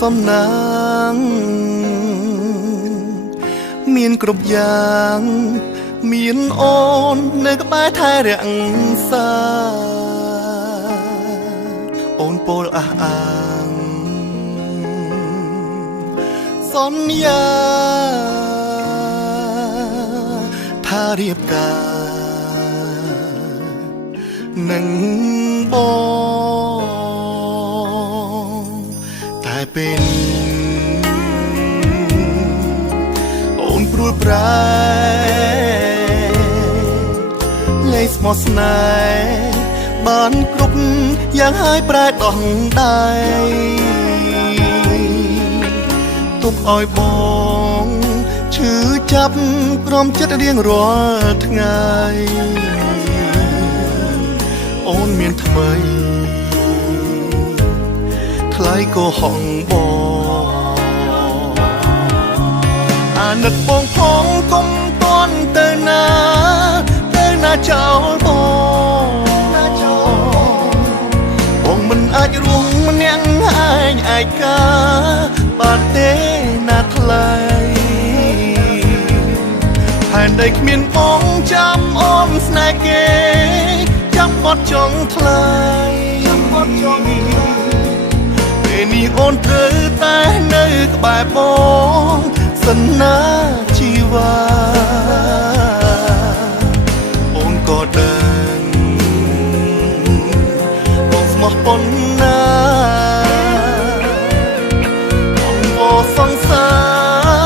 សំណាងមានគ្រប់យ៉ាងមានអូននៅក្បែរថែរក្សាអូនពោលអះអាងសន្យាថារៀបការនឹងបងតែពេលអូនព្រួលប្រែលែងស្មោះស្នេហ៍បានគ្រប់យ៉ាងហើយប្រែដោះដៃទុកឲ្យបងឈឺចាប់ព្រមចិត្តរៀងរាល់ថ្ងៃអូនមានថ្មីថ្លៃក៏ហងបងអាណិតបងផងកុំតន់ទៅណាចោលបងមិនអាចរួមម្នាក់ឯងឯកាបានទេណាថ្លៃហើយដីគ្មានបងចាំអូនស្នេហ៍គេចាំបត់ចង់ថ្លៃពេលនេះអូនត្រូវតែនៅក្បែរបងសន្យាជីវ៉ាក៏ដឹងបងស្មោះប៉ុណ្ណាបងក៏សង្សា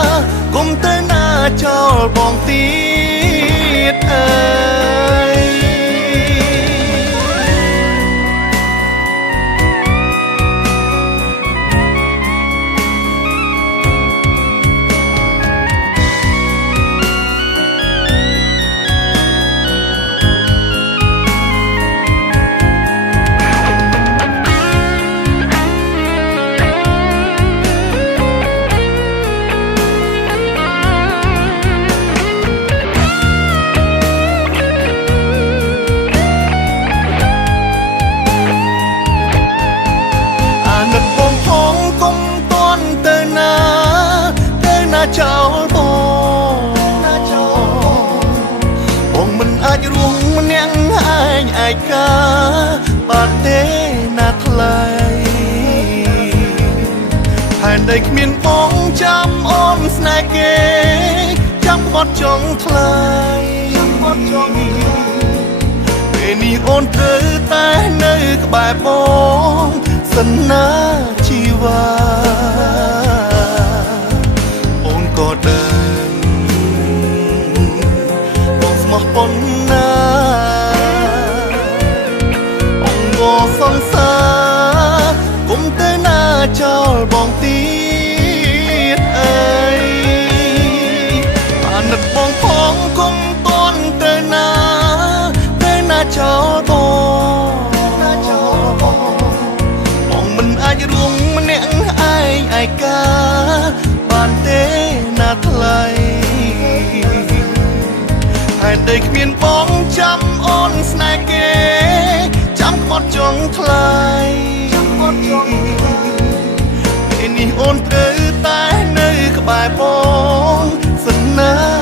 រគុំទៅណាចោលបងទៀតអើយចោលបងមិនអាចរួមម្នាក់ឯងឯកាបានទេណាថ្លៃហើយដីគ្មានបងចាំអូនស្នេហ៍គេចាំបត់ចង់ថ្លៃពេលនេះអូនត្រូវតែនៅក្បែរបងសន្យាជីវ៉ាក៏ដឹងបងស្មោះប៉ុណ្ណាបងក៏សង្សារគុំទៅណាចោលបងទៀតអើយអាណិតបងផងគុំតន់ទៅណាចោលបងមិនអាចរួមម្នាក់ឯងឯកាបានទេណាថ្លៃហើយដីគ្មានបងចាំអូនស្នេហ៍គេចាំខ្មត់ចង់ថ្លៃពេលនេះអូនត្រូវតែនៅក្បែរបងសន្យា